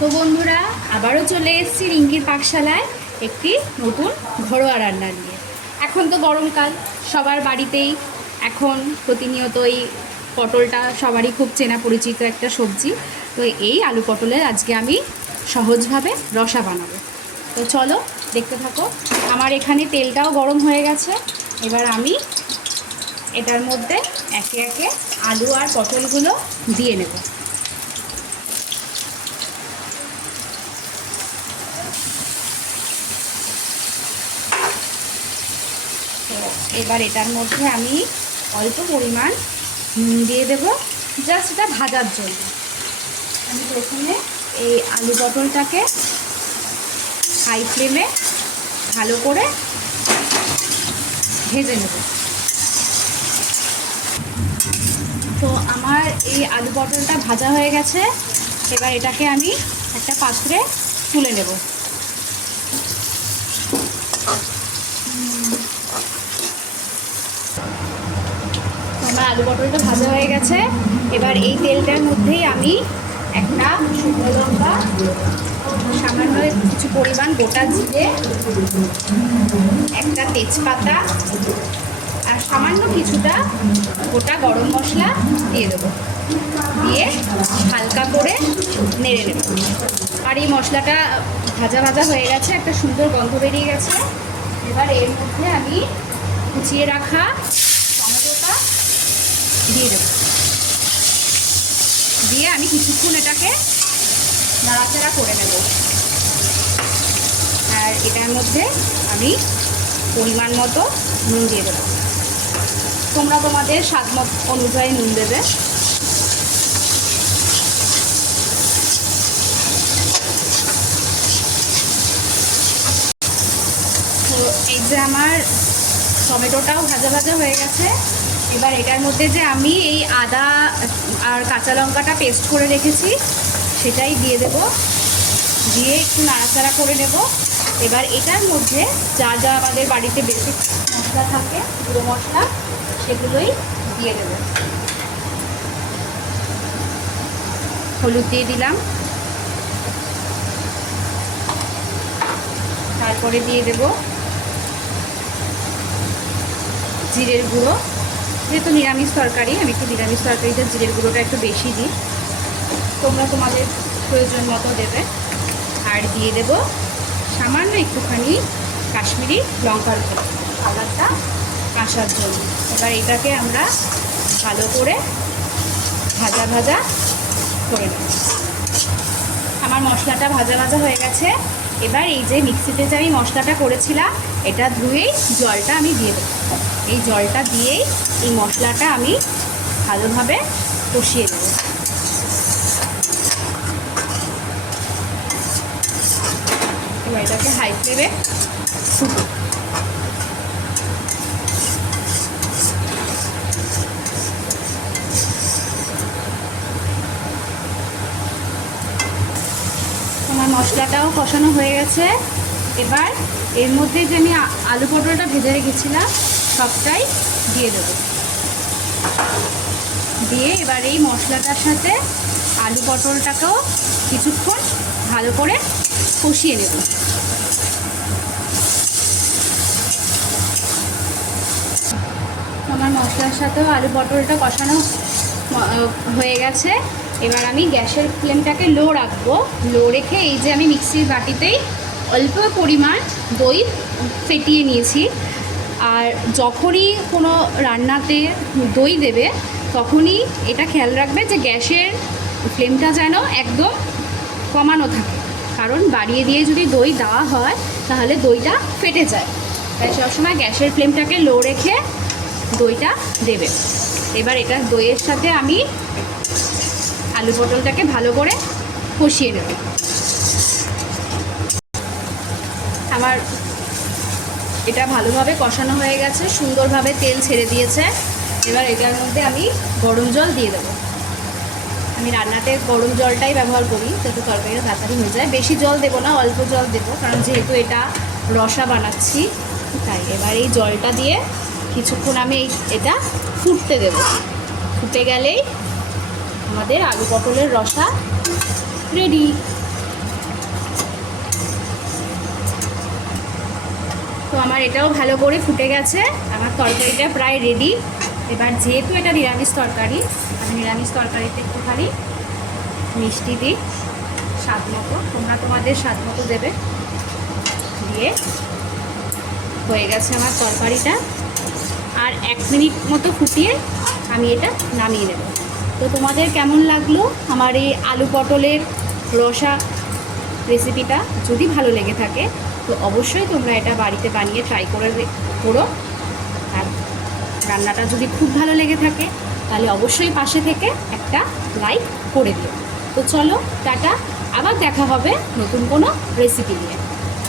তো বন্ধুরা, আবারও চলে এসেছি রিঙ্কির পাকশালায় একটি নতুন ঘরোয়া রান্না নিয়ে। এখন তো গরমকাল, সবার বাড়িতেই এখন প্রতিনিয়তই পটলটা সবারই খুব চেনা পরিচিত একটা সবজি। তো এই আলু পটলের আজকে আমি সহজভাবে রসা বানাবো। তো চলো দেখতে থাকো। আমার এখানে তেলটাও গরম হয়ে গেছে। এবার আমি এটার মধ্যে একে একে আলু আর পটলগুলো দিয়ে নেব। তো এবার এটার মধ্যে আমি অল্প পরিমাণ নুন দিয়ে দেবো, জাস্ট এটা ভাজার জন্য। আমি প্রথমে এই আলু পটলটাকে হাই ফ্লেমে ভালো করে ভেজে নেব। তো আমার এই আলু পটলটা ভাজা হয়ে গেছে। এবার এটাকে আমি একটা পাত্রে তুলে নেব। আমার আলু পটলটা ভাজা হয়ে গেছে। এবার এই তেলটার মধ্যেই আমি একটা শুকনো লঙ্কা, সামান্য কিছু পরিমাণ গোটা জিরে, একটা তেজপাতা আর সামান্য কিছুটা গোটা গরম মশলা দিয়ে দেবো। দিয়ে হালকা করে নেড়ে নেব। আর এই মশলাটা ভাজা ভাজা হয়ে গেছে, একটা সুন্দর গন্ধ বেরিয়ে গেছে। এবার এর মধ্যে আমি কুচিয়ে রাখা টমেটোটা দিয়ে দেবো। দিয়ে আমি কিছুক্ষণ এটাকে নাড়াচাড়া করে নেব। আর এটার মধ্যে আমি পরিমাণ মতো নুন দিয়ে দেবো। তোমরা তোমাদের স্বাদ মতো অনুযায়ী নুন দেবে। তো এই যে আমার টমেটোটাও ভাজা ভাজা হয়ে গেছে। এবার এটার মধ্যে যে আমি এই আদা আর কাঁচা লঙ্কাটা পেস্ট করে রেখেছি সেটাই দিয়ে দেব। দিয়ে একটু নাড়াচাড়া করে নেব। এবার এটার মধ্যে যা যা আমাদের বাড়িতে বেসিক মশলা থাকে, গুঁড়ো মশলা, সেগুলোই দিয়ে দেব। হলুদ দিয়ে দিলাম, তারপরে দিয়ে দেব জিরের গুঁড়ো। যেহেতু নিরামিষ তরকারি, আমি একটু নিরামিষ তরকারিতে জিরের গুঁড়োটা একটু বেশি দিই, তোমরা তোমাদের প্রয়োজন মতো দেবে। আর দিয়ে দেব সামান্য একটুখানি কাশ্মীরি লঙ্কার গুঁড়ো, কালারটা আসার জন্য। এবার এটাকে আমরা ভালো করে ভাজা ভাজা করে নেব। আমার মশলাটা ভাজা ভাজা হয়ে গেছে। এবার এই যে মিক্সিতে যে আমি মশলাটা করেছিলাম, এটা ধুয়েই জলটা আমি দিয়ে দেবো। এই জলটা দিয়েই এই মশলাটা আমি ভালোভাবে কষিয়ে দেবো। এবার এটাকে হাই ফ্লেমে ফুটবো। আমার মশলাটাও কষানো হয়ে গেছে। এবার এর মধ্যে যে আমি আলু পটলটা ভেজে রেখেছিলাম সবটাই দিয়ে দেবো। দিয়ে এবার এই মশলাটার সাথে আলু পটলটাকেও কিছুক্ষণ ভালো করে কষিয়ে নেব। আমার মশলার সাথেও আলু পটলটা কষানো হয়ে গেছে। এবার আমি গ্যাসের ফ্লেমটাকে লো রাখবো। লো রেখে এই যে আমি মিক্সির বাটিতেই অল্প পরিমাণ দই ফেটিয়ে নিয়েছি। আর যখনই কোনো রান্নাতে দই দেবে তখনই এটা খেয়াল রাখবে যে গ্যাসের ফ্লেমটা যেন একদম কমানো থাকে, কারণ বাড়িয়ে দিয়ে যদি দই দেওয়া হয় তাহলে দইটা ফেটে যায়। তাই সবসময় গ্যাসের ফ্লেমটাকে লো রেখে দইটা দেবে। এবার এটা দইয়ের সাথে আমি আলু পটলটাকে ভালো করে কষিয়ে নেব। আমার এটা ভালোভাবে কষানো হয়ে গেছে, সুন্দরভাবে তেল ছেড়ে দিয়েছে। এবার এটার মধ্যে আমি গরম জল দিয়ে দেবো। আমি রান্নাতে গরম জলটাই ব্যবহার করি যাতে তরকারিটা তাড়াতাড়ি হয়ে যায়। বেশি জল দেবো না, অল্প জল দেবো, কারণ যেহেতু এটা রসা বানাচ্ছি তাই। এবার এই জলটা দিয়ে কিছুক্ষণ আমি এটা ফুটতে দেবো। ফুটে গেলেই আমাদের আলু পটলের রসা রেডি। আমার এটাও ভালো করে ফুটে গেছে, আমার তরকারিটা প্রায় রেডি। এবার যেহেতু এটা নিরামিষ তরকারি, আমি নিরামিষ তরকারিতে একটুখানি মিষ্টি দিই স্বাদ মতো, তোমরা তোমাদের স্বাদ মতো দেবে। দিয়ে হয়ে গেছে আমার তরকারিটা, আর 1 মিনিট মতো ফুটিয়ে আমি এটা নামিয়ে নেব। তো তোমাদের কেমন লাগলো আমার এই আলু পটলের রসা রেসিপিটা? যদি ভালো লেগে থাকে তো অবশ্যই তোমরা এটা বাড়িতে বানিয়ে ট্রাই করো। আর রান্নাটা যদি খুব ভালো লেগে থাকে তাহলে অবশ্যই পাশে থেকে একটা লাইক করে দিও। তো চলো টাটা, আবার দেখা হবে নতুন কোনো রেসিপি নিয়ে।